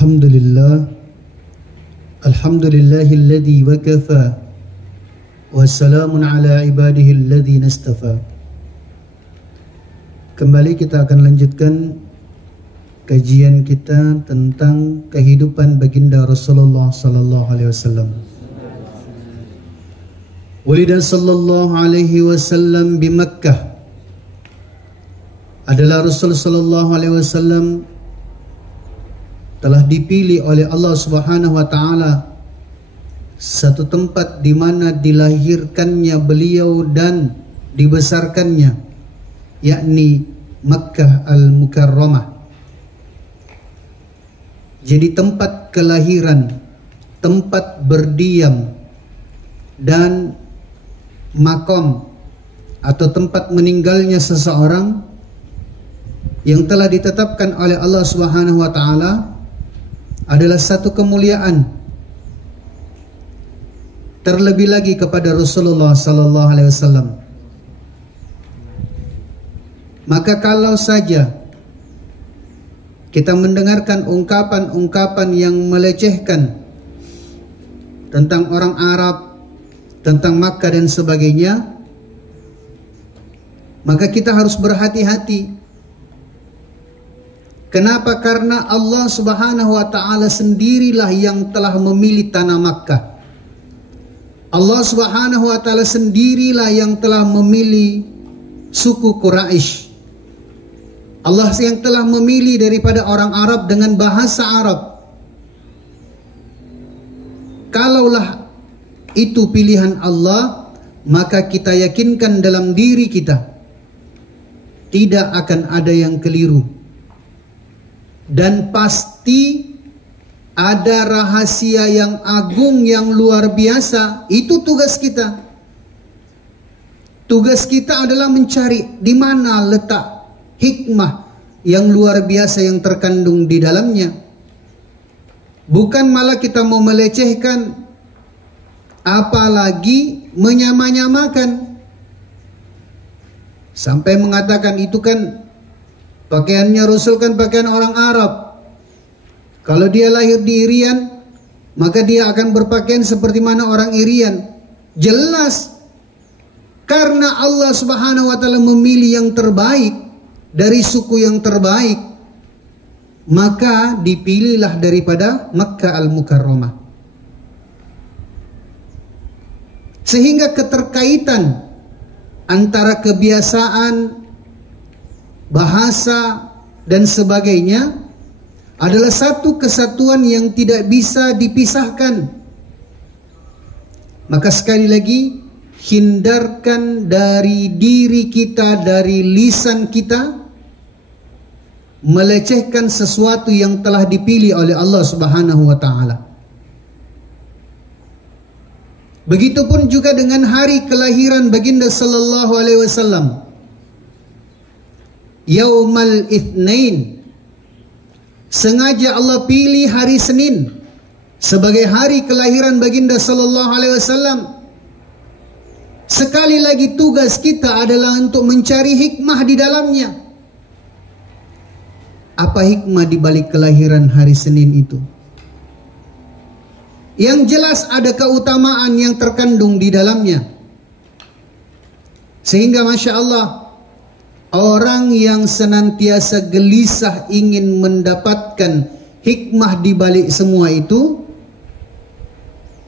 Alhamdulillah, alhamdulillahilladzi wa kafa, wassalamun ala ibadihi alladzina istafa. Kembali kita akan lanjutkan kajian kita tentang kehidupan baginda Rasulullah sallallahu alaihi wasallam. Walida sallallahu alaihi wasallam di Makkah. Adalah Rasul sallallahu alaihi wasallam telah dipilih oleh Allah Subhanahu wa taala satu tempat di mana dilahirkannya beliau dan dibesarkannya, yakni Makkah Al-Mukarramah. Jadi tempat kelahiran, tempat berdiam dan makom atau tempat meninggalnya seseorang yang telah ditetapkan oleh Allah Subhanahu wa taala adalah satu kemuliaan, terlebih lagi kepada Rasulullah sallallahu alaihi wasallam. Maka kalau saja kita mendengarkan ungkapan-ungkapan yang melecehkan tentang orang Arab, tentang Makkah dan sebagainya, maka kita harus berhati-hati. Kenapa? Karena Allah Subhanahu wa taala sendirilah yang telah memilih tanah Makkah. Allah Subhanahu wa taala sendirilah yang telah memilih suku Quraisy. Allah yang telah memilih daripada orang Arab dengan bahasa Arab. Kalaulah itu pilihan Allah, maka kita yakinkan dalam diri kita tidak akan ada yang keliru. Dan pasti ada rahasia yang agung, yang luar biasa. Itu tugas kita. Tugas kita adalah mencari di mana letak hikmah yang luar biasa yang terkandung di dalamnya. Bukan malah kita mau melecehkan, apalagi menyamanyamakan. Sampai mengatakan itu kan pakaiannya Rasul kan pakaian orang Arab. Kalau dia lahir di Irian, maka dia akan berpakaian seperti mana orang Irian. Jelas. Karena Allah Subhanahu wa taala memilih yang terbaik dari suku yang terbaik, maka dipilihlah daripada Makkah Al-Mukarramah. Sehingga keterkaitan antara kebiasaan, bahasa dan sebagainya adalah satu kesatuan yang tidak bisa dipisahkan. Maka sekali lagi, hindarkan dari diri kita, dari lisan kita, melecehkan sesuatu yang telah dipilih oleh Allah Subhanahu wa taala. Begitupun juga dengan hari kelahiran baginda sallallahu alaihi wasallam. Yaumal Itsnain. Sengaja Allah pilih hari Senin sebagai hari kelahiran baginda sallallahu alaihi wasallam. Sekali lagi tugas kita adalah untuk mencari hikmah di dalamnya. Apa hikmah di balik kelahiran hari Senin itu? Yang jelas ada keutamaan yang terkandung di dalamnya. Sehingga Masya Allah, orang yang senantiasa gelisah ingin mendapatkan hikmah di balik semua itu,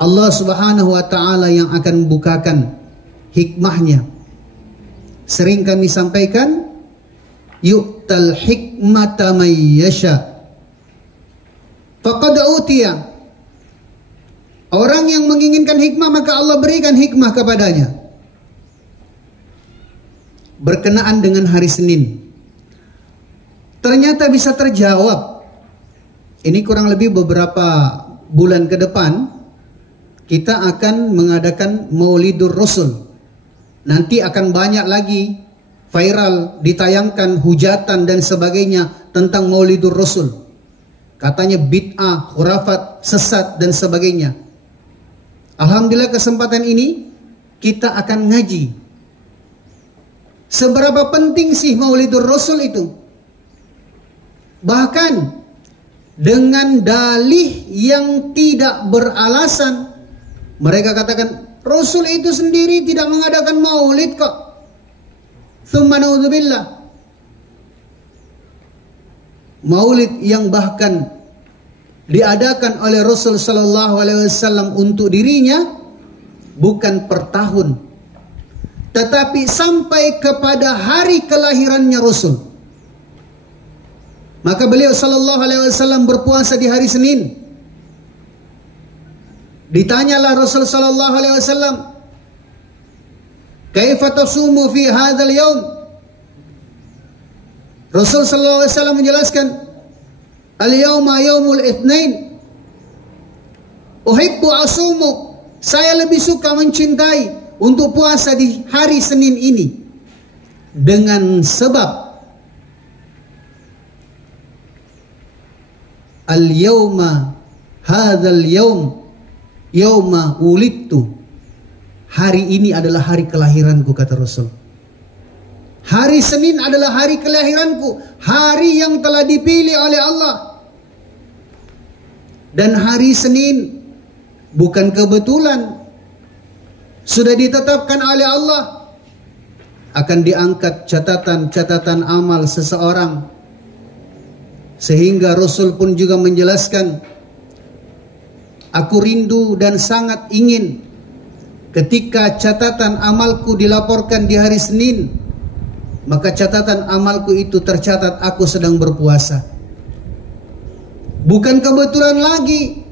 Allah Subhanahu wa taala yang akan bukakan hikmahnya. Sering kami sampaikan, yu'tal hikmata may yasha faqad utiya. Orang yang menginginkan hikmah, maka Allah berikan hikmah kepadanya. Berkenaan dengan hari Senin, ternyata bisa terjawab. Ini kurang lebih beberapa bulan ke depan kita akan mengadakan Maulidur Rasul. Nanti akan banyak lagi viral, ditayangkan hujatan dan sebagainya tentang Maulidur Rasul. Katanya bid'ah, khurafat, sesat dan sebagainya. Alhamdulillah kesempatan ini kita akan ngaji seberapa penting sih Maulidur Rasul itu. Bahkan dengan dalih yang tidak beralasan. Mereka katakan Rasul itu sendiri tidak mengadakan maulid kok. Tsumma naudzubillah. Maulid yang bahkan diadakan oleh Rasul sallallahu alaihi wasallam untuk dirinya bukan per tahun, tetapi sampai kepada hari kelahirannya Rasul. Maka beliau sallallahu alaihi wasallam berpuasa di hari Senin. Ditanyalah Rasul sallallahu alaihi wasallam, "Kaifa tasumu fi hadzal yaum?" Rasul sallallahu alaihi wasallam menjelaskan, "Al-yauma yaumul itsnain. Uhibbu asumu." Saya lebih suka mencintai untuk puasa di hari Senin ini dengan sebab al-yauma hadzal yaum yauma wulidtu. Hari ini adalah hari kelahiranku, kata Rasul. Hari Senin adalah hari kelahiranku, hari yang telah dipilih oleh Allah. Dan hari Senin bukan kebetulan, sudah ditetapkan oleh Allah. Akan diangkat catatan-catatan amal seseorang. Sehingga Rasul pun juga menjelaskan, aku rindu dan sangat ingin ketika catatan amalku dilaporkan di hari Senin, maka catatan amalku itu tercatat aku sedang berpuasa. Bukan kebetulan lagi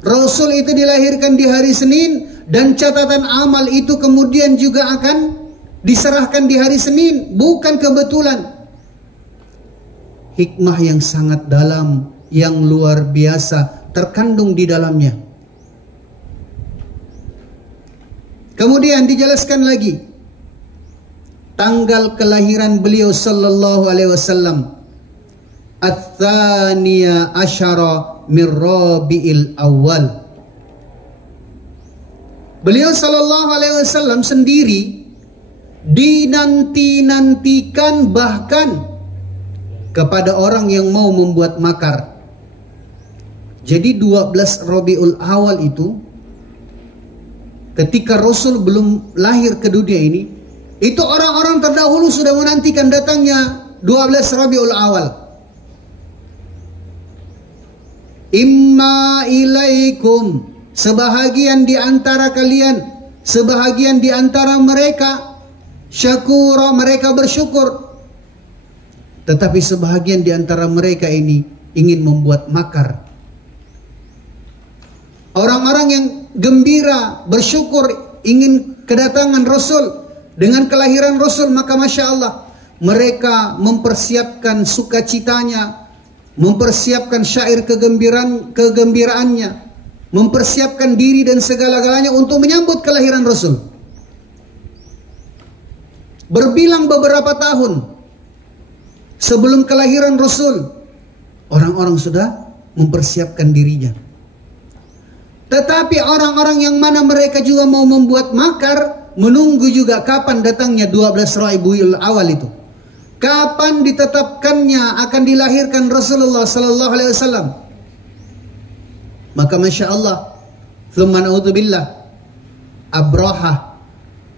Rasul itu dilahirkan di hari Senin dan catatan amal itu kemudian juga akan diserahkan di hari Senin. Bukan kebetulan. Hikmah yang sangat dalam, yang luar biasa terkandung di dalamnya. Kemudian dijelaskan lagi tanggal kelahiran beliau sallallahu alaihi wasallam, Ats-Tsaniya Asyara min Rabi'il Awal. Beliau sallallahu alaihi wasallam sendiri dinanti-nantikan bahkan kepada orang yang mau membuat makar. Jadi 12 Rabiul Awal itu ketika Rasul belum lahir ke dunia ini, itu orang-orang terdahulu sudah menantikan datangnya 12 Rabiul Awal. Imma ilaikum, sebahagian di antara kalian, sebahagian di antara mereka syakura, mereka bersyukur. Tetapi sebahagian di antara mereka ini ingin membuat makar. Orang-orang yang gembira, bersyukur, ingin kedatangan Rasul dengan kelahiran Rasul, maka Masya Allah, mereka mempersiapkan sukacitanya, mempersiapkan syair kegembiraannya, mempersiapkan diri dan segala-galanya untuk menyambut kelahiran Rasul. Berbilang beberapa tahun sebelum kelahiran Rasul, orang-orang sudah mempersiapkan dirinya. Tetapi orang-orang yang mana mereka juga mau membuat makar, menunggu juga kapan datangnya 12 Rabiul Awal itu. Kapan ditetapkannya akan dilahirkan Rasulullah sallallahu alaihi wasallam. Maka Masya Allah, tsumma na'udzubillah, Abraha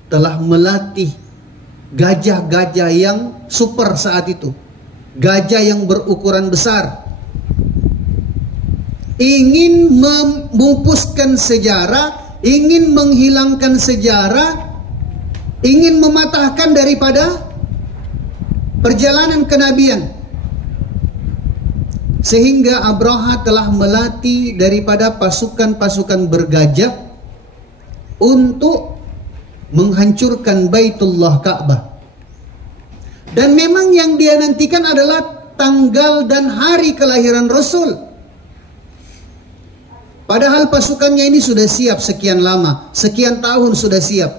telah melatih gajah-gajah yang super saat itu. Gajah yang berukuran besar. Ingin memupuskan sejarah, ingin menghilangkan sejarah, ingin mematahkan daripada perjalanan kenabian. Sehingga Abraha telah melatih daripada pasukan-pasukan bergajah untuk menghancurkan Baitullah Ka'bah. Dan memang yang dia nantikan adalah tanggal dan hari kelahiran Rasul. Padahal pasukannya ini sudah siap sekian lama, sekian tahun sudah siap.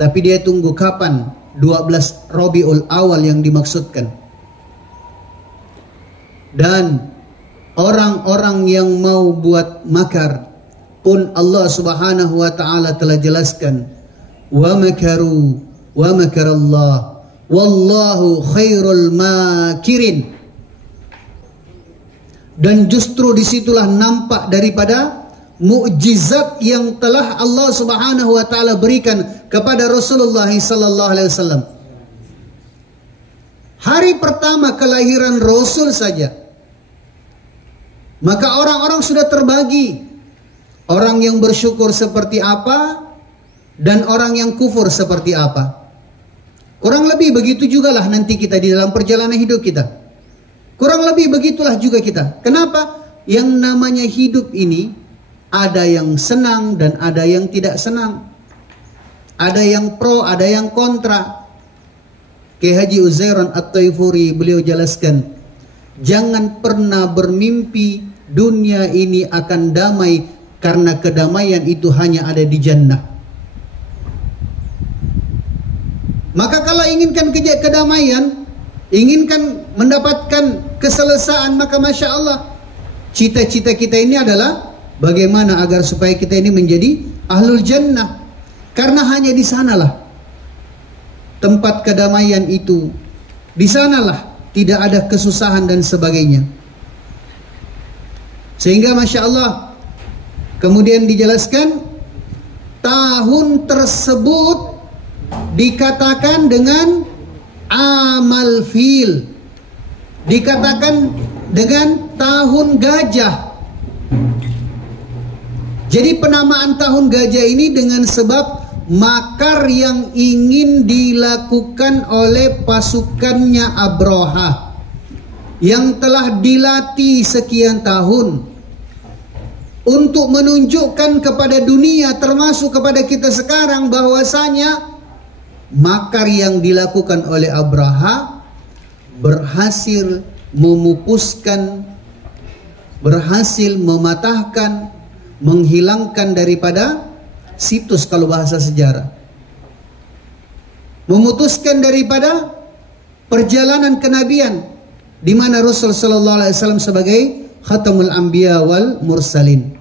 Tapi dia tunggu kapan 12 Rabiul Awal yang dimaksudkan. Dan orang-orang yang mau buat makar pun Allah Subhanahu wa taala telah jelaskan, wa makaru wa makarallah wallahu khairul makirin. Dan justru disitulah nampak daripada mukjizat yang telah Allah Subhanahu wa taala berikan kepada Rasulullah sallallahu alaihi wasallam. Hari pertama kelahiran Rasul saja, maka orang-orang sudah terbagi. Orang yang bersyukur seperti apa dan orang yang kufur seperti apa. Kurang lebih begitu jugalah nanti kita di dalam perjalanan hidup kita. Kurang lebih begitulah juga kita. Kenapa? Yang namanya hidup ini ada yang senang dan ada yang tidak senang. Ada yang pro, ada yang kontra. Kiai Haji Uzairon At-Taifuri beliau jelaskan, jangan pernah bermimpi dunia ini akan damai, karena kedamaian itu hanya ada di jannah. Maka kalau inginkan kedamaian, inginkan mendapatkan keselesaan, maka Masya Allah, cita-cita kita ini adalah bagaimana agar supaya kita ini menjadi ahlul jannah. Karena hanya di sanalah tempat kedamaian itu. Di sanalah tidak ada kesusahan dan sebagainya. Sehingga Masya Allah, kemudian dijelaskan tahun tersebut dikatakan dengan amal fil, dikatakan dengan tahun gajah. Jadi penamaan tahun gajah ini dengan sebab makar yang ingin dilakukan oleh pasukannya Abraha yang telah dilatih sekian tahun untuk menunjukkan kepada dunia, termasuk kepada kita sekarang, bahwasanya makar yang dilakukan oleh Abraha berhasil memupuskan, berhasil mematahkan, menghilangkan daripada situs, kalau bahasa sejarah, memutuskan daripada perjalanan kenabian, di mana Rasul sallallahu alaihi wasallam sebagai khatamul anbiya wal mursalin.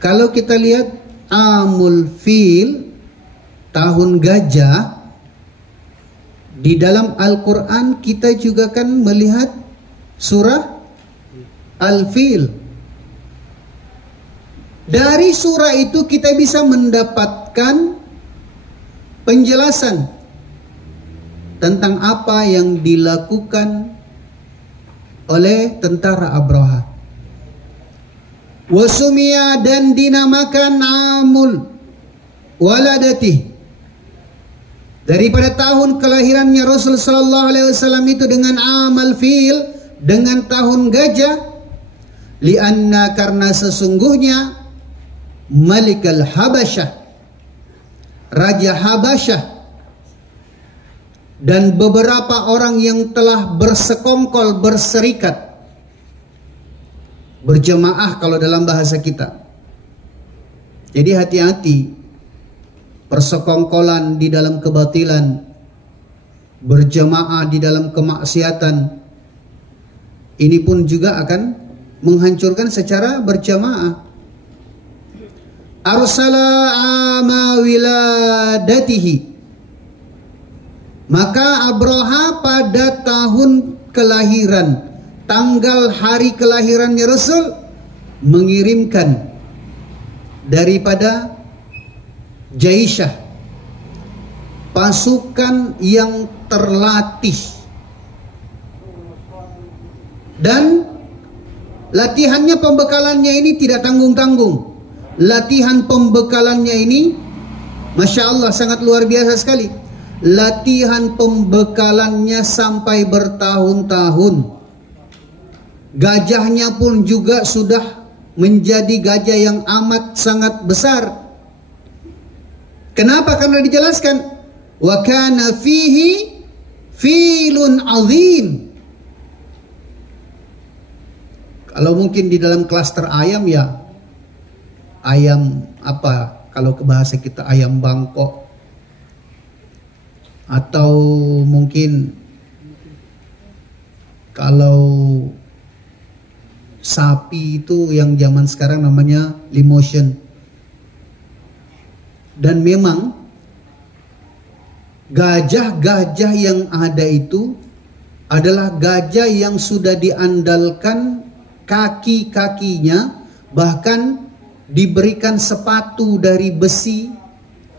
Kalau kita lihat amul fil, tahun gajah, di dalam Al-Quran kita juga kan melihat surah Al-Fil. Dari surah itu kita bisa mendapatkan penjelasan tentang apa yang dilakukan oleh tentara Abraha. Wasumia, dan dinamakan amul waladati, daripada tahun kelahirannya Rasul sallallahu alaihi wasallam itu dengan amal fil, dengan tahun gajah, lianna, karena sesungguhnya Malik al-Habasyah, Raja Habasyah, dan beberapa orang yang telah bersekongkol, berserikat, berjamaah kalau dalam bahasa kita. Jadi hati-hati, persekongkolan di dalam kebatilan, berjamaah di dalam kemaksiatan, ini pun juga akan menghancurkan secara berjamaah. Arsala ama wiladatihi, maka Abraha pada tahun kelahiran, tanggal hari kelahirannya Rasul, mengirimkan daripada Jaisyah, pasukan yang terlatih, dan latihannya, pembekalannya ini tidak tanggung-tanggung. Latihan pembekalannya ini Masya Allah sangat luar biasa sekali. Latihan pembekalannya sampai bertahun-tahun. Gajahnya pun juga sudah menjadi gajah yang amat sangat besar. Kenapa? Karena dijelaskan wa kana fihi filun azim. Kalau mungkin di dalam klaster ayam, ya ayam apa, kalau ke bahasa kita ayam bangkok, atau mungkin kalau sapi itu yang zaman sekarang namanya limousine. Dan memang gajah-gajah yang ada itu adalah gajah yang sudah diandalkan kaki-kakinya, bahkan diberikan sepatu dari besi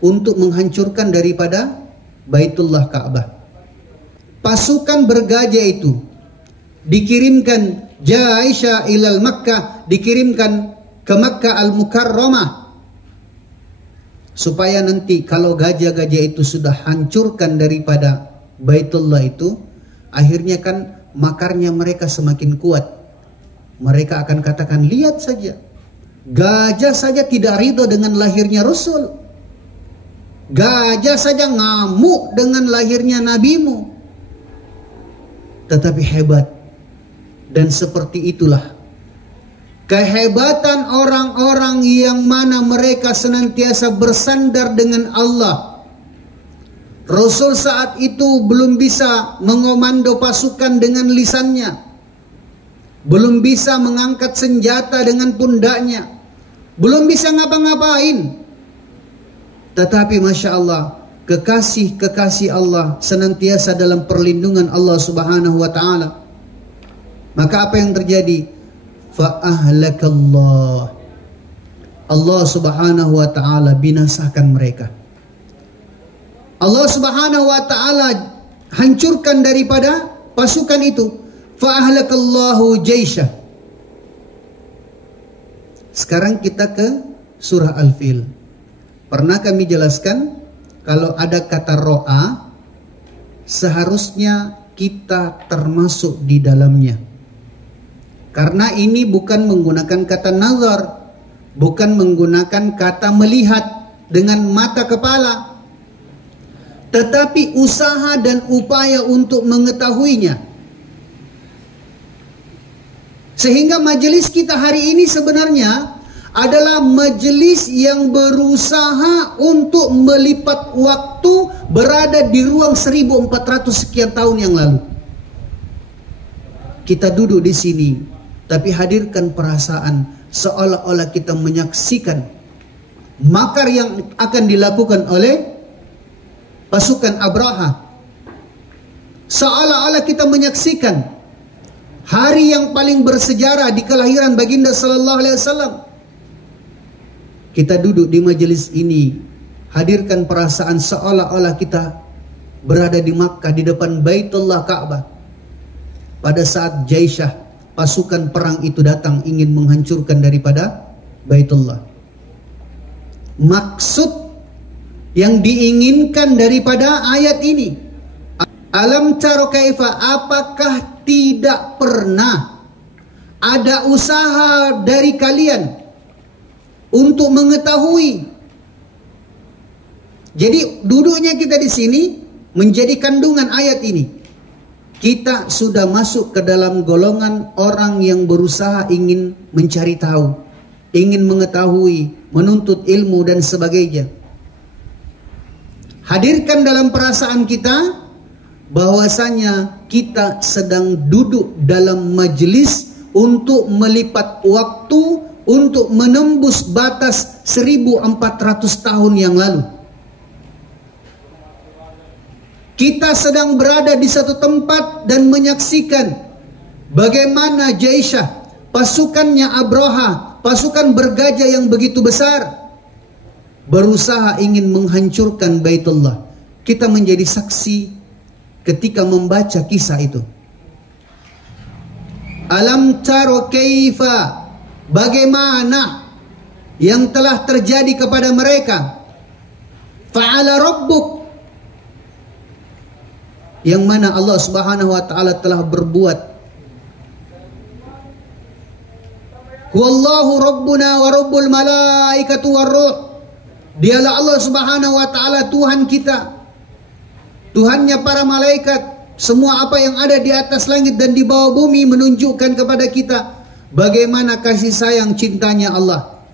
untuk menghancurkan daripada Baitullah Ka'bah. Pasukan bergajah itu dikirimkan Jaisyah ilal Makkah, dikirimkan ke Makkah Al-Mukarramah, supaya nanti kalau gajah-gajah itu sudah hancurkan daripada Baitullah itu, akhirnya kan makarnya mereka semakin kuat. Mereka akan katakan, lihat saja, gajah saja tidak ridho dengan lahirnya Rasul. Gajah saja ngamuk dengan lahirnya nabimu. Tetapi hebat. Dan seperti itulah kehebatan orang-orang yang mana mereka senantiasa bersandar dengan Allah. Rasul saat itu belum bisa mengomando pasukan dengan lisannya, belum bisa mengangkat senjata dengan pundaknya, belum bisa ngapa-ngapain. Tetapi Masya Allah, kekasih-kekasih Allah senantiasa dalam perlindungan Allah Subhanahu wa Ta'ala. Maka apa yang terjadi? Fa'ahlakallah, Allah Subhanahu wa Ta'ala binasakan mereka. Allah Subhanahu wa Ta'ala hancurkan daripada pasukan itu. Fa'ahlakallahu jaisyah. Sekarang kita ke surah Al-Fil. Pernah kami jelaskan, kalau ada kata ro'a, seharusnya kita termasuk di dalamnya. Karena ini bukan menggunakan kata nazar, bukan menggunakan kata melihat dengan mata kepala, tetapi usaha dan upaya untuk mengetahuinya. Sehingga majelis kita hari ini sebenarnya adalah majelis yang berusaha untuk melipat waktu berada di ruang 1400 sekian tahun yang lalu. Kita duduk di sini, tapi hadirkan perasaan seolah-olah kita menyaksikan makar yang akan dilakukan oleh pasukan Abraha. Seolah-olah kita menyaksikan hari yang paling bersejarah di kelahiran baginda sallallahu alaihi wasallam. Kita duduk di majelis ini, hadirkan perasaan seolah-olah kita berada di Makkah, di depan Baitullah Ka'bah. Pada saat Jaisyah, pasukan perang itu datang ingin menghancurkan daripada Baitullah. Maksud yang diinginkan daripada ayat ini, alam taro kaifa, apakah tidak pernah ada usaha dari kalian untuk mengetahui? Jadi duduknya kita di sini menjadi kandungan ayat ini. Kita sudah masuk ke dalam golongan orang yang berusaha ingin mencari tahu, ingin mengetahui, menuntut ilmu dan sebagainya. Hadirkan dalam perasaan kita bahwasanya kita sedang duduk dalam majelis untuk melipat waktu, untuk menembus batas 1400 tahun yang lalu. Kita sedang berada di satu tempat dan menyaksikan bagaimana Jaisyah, pasukannya Abraha, pasukan bergajah yang begitu besar, berusaha ingin menghancurkan Baitullah. Kita menjadi saksi ketika membaca kisah itu. Alam taro kaifa, bagaimana yang telah terjadi kepada mereka. Fa'ala rabbuk, yang mana Allah Subhanahu wa Ta'ala telah berbuat. Huwallahu rabbuna wa rabbul malaikatu warruh. Dialah Allah Subhanahu wa Ta'ala Tuhan kita, Tuhannya para malaikat. Semua apa yang ada di atas langit dan di bawah bumi menunjukkan kepada kita bagaimana kasih sayang cintanya Allah.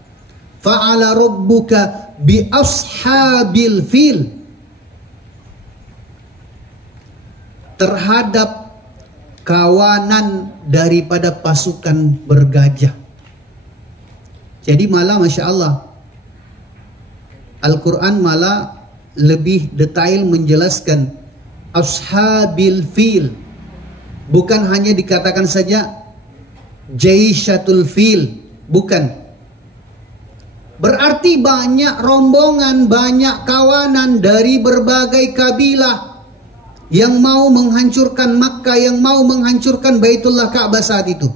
Fa'ala rabbuka bi ashabil fil, terhadap kawanan daripada pasukan bergajah. Jadi malah Masya Allah, Al-Quran malah lebih detail menjelaskan ashabil fil, Bukan hanya dikatakan saja Jaishatul Fil, bukan. Berarti banyak rombongan, banyak kawanan dari berbagai kabilah yang mau menghancurkan Makkah, yang mau menghancurkan Baitullah Ka'bah saat itu.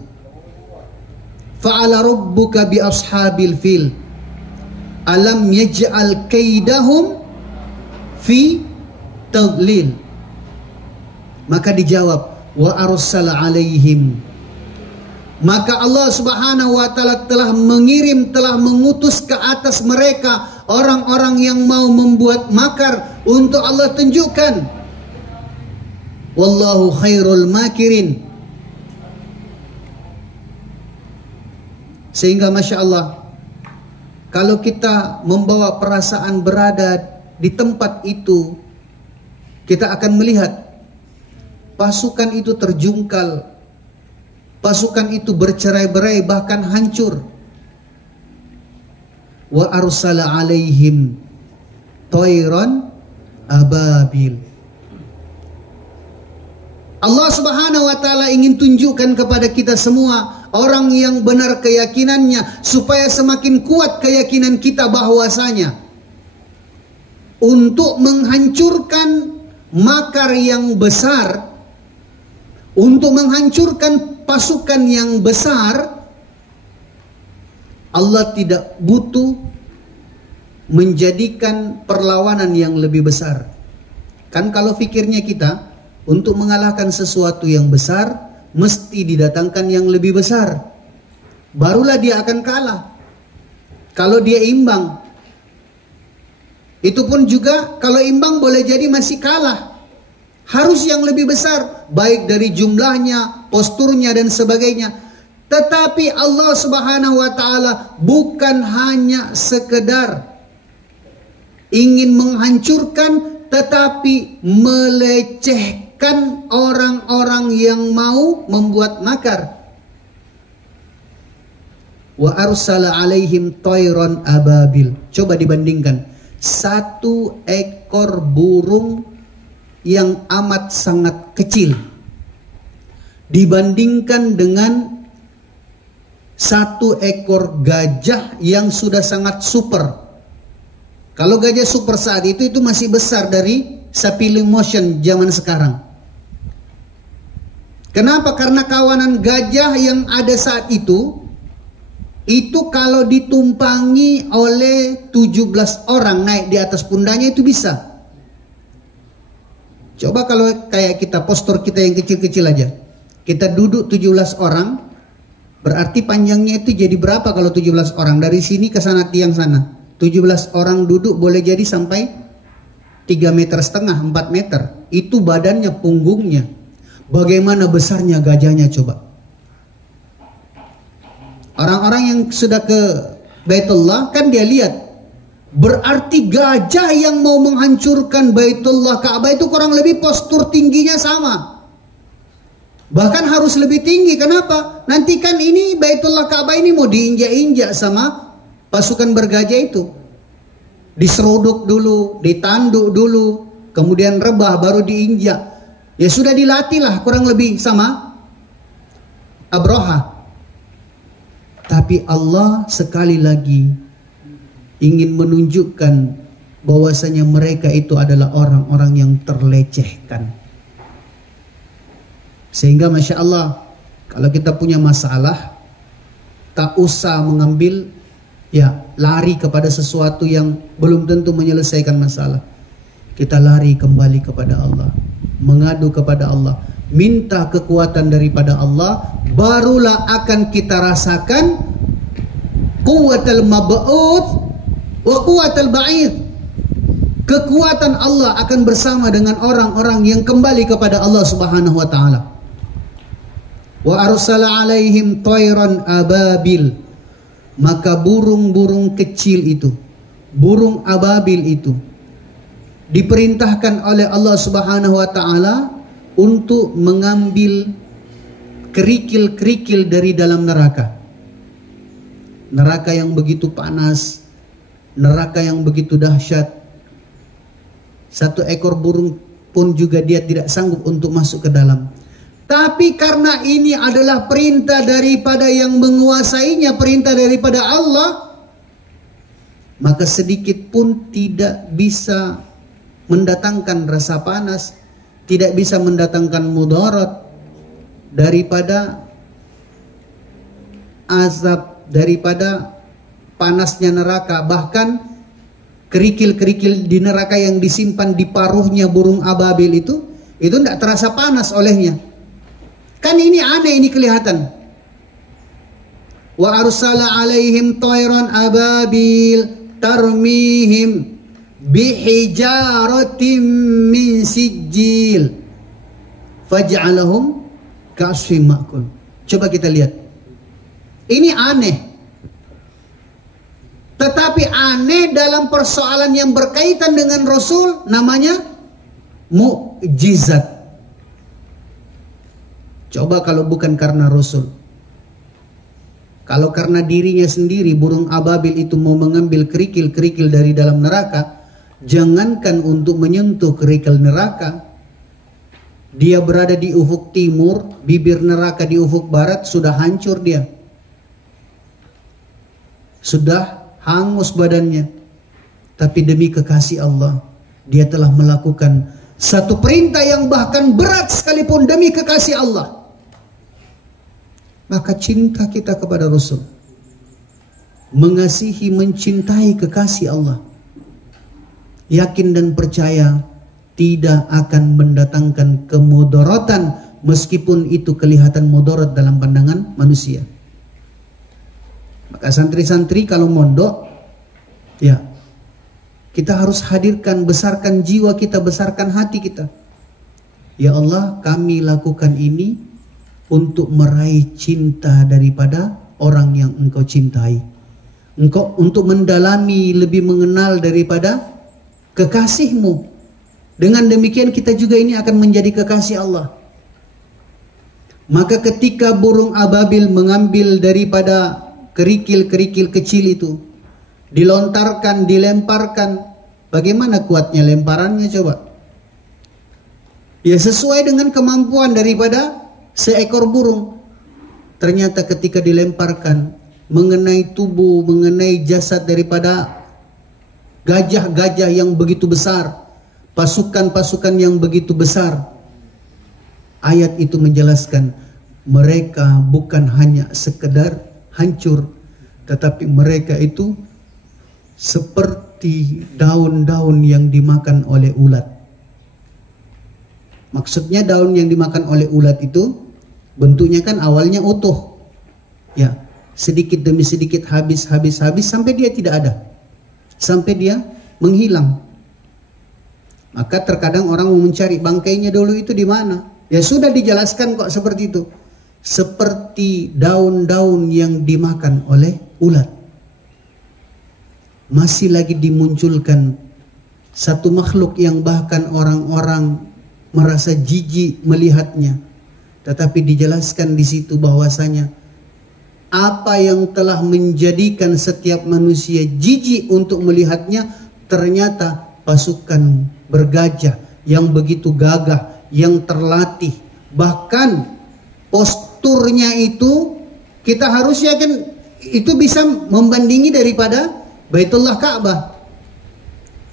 Fa'ala rabbuka bi ashabil fil alam yaj'al kaidahum fi tadlil. Maka dijawab, wa arsala alaihim. Maka Allah Subhanahu wa taala telah mengirim, telah mengutus ke atas mereka orang-orang yang mau membuat makar untuk Allah tunjukkan. Wallahu khairul makirin. Sehingga Masya Allah, kalau kita membawa perasaan berada di tempat itu, kita akan melihat pasukan itu terjungkal, pasukan itu bercerai-berai, bahkan hancur. Wa arsala alaihim tayran ababil. Allah Subhanahu wa taala ingin tunjukkan kepada kita semua, orang yang benar keyakinannya, supaya semakin kuat keyakinan kita bahwasanya untuk menghancurkan makar yang besar, untuk menghancurkan pasukan yang besar, Allah tidak butuh menjadikan perlawanan yang lebih besar. Kan kalau fikirnya kita, untuk mengalahkan sesuatu yang besar, mesti didatangkan yang lebih besar. Barulah dia akan kalah. Kalau dia imbang, itu pun juga kalau imbang boleh jadi masih kalah. Harus yang lebih besar, baik dari jumlahnya, posturnya dan sebagainya. Tetapi Allah Subhanahu wa taala bukan hanya sekedar ingin menghancurkan, tetapi melecehkan orang-orang yang mau membuat makar. Wa arsala alaihim tayran ababil. Coba dibandingkan, satu ekor burung yang amat sangat kecil dibandingkan dengan satu ekor gajah yang sudah sangat super. Kalau gajah super saat itu masih besar dari sapi motion zaman sekarang. Kenapa? Karena kawanan gajah yang ada saat itu kalau ditumpangi oleh 17 orang naik di atas pundaknya itu bisa. Coba kalau kayak kita, postur kita yang kecil-kecil aja, kita duduk 17 orang, berarti panjangnya itu jadi berapa kalau 17 orang? Dari sini ke sana, tiang sana, 17 orang duduk boleh jadi sampai 3,5 meter, 4 meter. Itu badannya, punggungnya. Bagaimana besarnya gajahnya coba. Orang-orang yang sudah ke Baitullah kan dia lihat, berarti gajah yang mau menghancurkan Baitullah Ka'bah itu kurang lebih postur tingginya sama. Bahkan harus lebih tinggi. Kenapa? Nanti kan ini Baitullah Ka'bah ini mau diinjak-injak sama pasukan bergajah itu. Diseruduk dulu, ditanduk dulu, kemudian rebah baru diinjak. Ya sudah dilatih lah kurang lebih sama Abraha. Tapi Allah sekali lagi ingin menunjukkan bahwasanya mereka itu adalah orang-orang yang terlecehkan. Sehingga Masya Allah, kalau kita punya masalah, tak usah mengambil, lari kepada sesuatu yang belum tentu menyelesaikan masalah. Kita lari kembali kepada Allah, mengadu kepada Allah, minta kekuatan daripada Allah, barulah akan kita rasakan quwwatul mab'ud wa quwwatul ba'id. Kekuatan Allah akan bersama dengan orang-orang yang kembali kepada Allah Subhanahu wa taala. Wa arsala alaihim tayran ababil. Maka burung-burung kecil itu, burung ababil itu diperintahkan oleh Allah Subhanahu wa taala untuk mengambil kerikil-kerikil dari dalam neraka. Neraka yang begitu panas, neraka yang begitu dahsyat. Satu ekor burung pun juga dia tidak sanggup untuk masuk ke dalam. Tapi karena ini adalah perintah daripada yang menguasainya, perintah daripada Allah, maka sedikit pun tidak bisa mendatangkan rasa panas, tidak bisa mendatangkan mudarat daripada azab, daripada panasnya neraka. Bahkan kerikil-kerikil di neraka yang disimpan di paruhnya burung ababil itu tidak terasa panas olehnya. Kan ini aneh, ini kelihatan. Wa arsala alaihim tayran ababil tarmihim bihijaratin min sijil faj'alahum ka'asfin ma'kul. Coba kita lihat. Ini aneh. Tetapi aneh dalam persoalan yang berkaitan dengan Rasul, namanya mukjizat. Coba kalau bukan karena Rasul. Kalau karena dirinya sendiri burung ababil itu mau mengambil kerikil-kerikil dari dalam neraka, jangankan untuk menyentuh kerikil neraka, dia berada di ufuk timur, bibir neraka di ufuk barat, sudah hancur dia. Sudah hangus badannya. Tapi demi kekasih Allah, dia telah melakukan satu perintah yang bahkan berat sekalipun demi kekasih Allah. Maka cinta kita kepada Rasul, mengasihi, mencintai kekasih Allah, yakin dan percaya tidak akan mendatangkan kemudaratan, meskipun itu kelihatan mudarat dalam pandangan manusia. Maka santri-santri kalau mondok, ya kita harus hadirkan, besarkan jiwa kita, besarkan hati kita. Ya Allah, kami lakukan ini untuk meraih cinta daripada orang yang Engkau cintai. Engkau untuk mendalami, lebih mengenal daripada kekasih-Mu. Dengan demikian kita juga ini akan menjadi kekasih Allah. Maka ketika burung ababil mengambil daripada kerikil-kerikil kecil itu, dilontarkan, dilemparkan, bagaimana kuatnya lemparannya coba? Ya sesuai dengan kemampuan daripada seekor burung. Ternyata ketika dilemparkan, mengenai tubuh, mengenai jasad daripada gajah-gajah yang begitu besar, pasukan-pasukan yang begitu besar. Ayat itu menjelaskan mereka bukan hanya sekedar hancur, tetapi mereka itu seperti daun-daun yang dimakan oleh ulat. Maksudnya daun yang dimakan oleh ulat itu bentuknya kan awalnya utuh, ya, sedikit demi sedikit habis sampai dia tidak ada, sampai dia menghilang. Maka terkadang orang mau mencari bangkainya dulu itu di mana. Ya sudah dijelaskan kok seperti itu, seperti daun-daun yang dimakan oleh ulat. Masih lagi dimunculkan satu makhluk yang bahkan orang-orang merasa jijik melihatnya, tetapi dijelaskan di situ bahwasanya apa yang telah menjadikan setiap manusia jijik untuk melihatnya ternyata pasukan bergajah yang begitu gagah, yang terlatih, bahkan posturnya itu kita harus yakin itu bisa membandingi daripada Baitullah Ka'bah.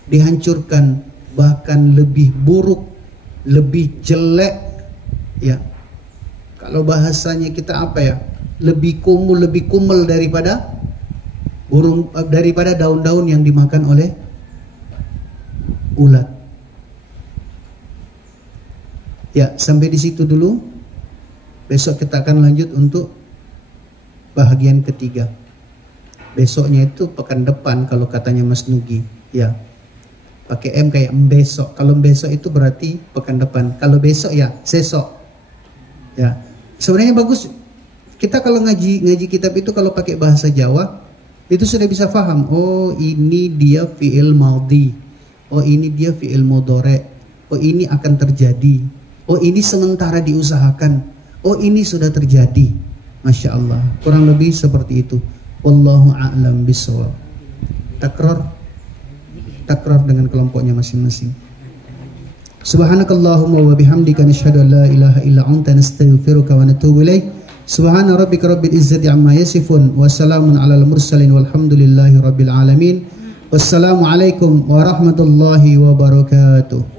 Dihancurkan, bahkan lebih buruk, lebih jelek, ya. Kalau bahasanya kita apa ya? Lebih kumul daripada burung, daripada daun-daun yang dimakan oleh ulat. Ya, sampai di situ dulu. Besok kita akan lanjut untuk bahagian ketiga. Besoknya itu pekan depan kalau katanya Mas Nugi, ya. Pakai M kayak besok. Kalau besok itu berarti pekan depan. Kalau besok ya sesok. Ya. Sebenarnya bagus kita kalau ngaji kitab itu kalau pakai bahasa Jawa itu sudah bisa paham. Oh, ini dia fi'il madhi. Oh, ini dia fi'il mudhari'. Oh, ini akan terjadi. Oh, ini sementara diusahakan. Oh, ini sudah terjadi. Masya Allah. Kurang lebih seperti itu. Wallahu a'lam bishawab. Takror dengan kelompoknya masing-masing. Subhanakallahumma wa bihamdika nashhadu an la ilaha illa anta nastaghfiruka wa natubu ilaik. Subhana rabbika rabbil izzati amma yasifun wa salamun alal mursalin walhamdulillahi rabbil alamin. Wassalamu alaikum warahmatullahi wabarakatuh.